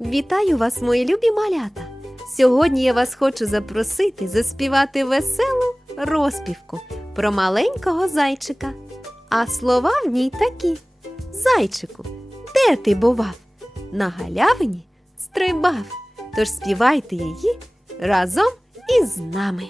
Вітаю вас, мої любі малята! Сьогодні я вас хочу запросити заспівати веселу розпівку про маленького зайчика. А слова в ній такі: Зайчику, де ти бував? На галявині стрибав. Тож співайте її разом із нами.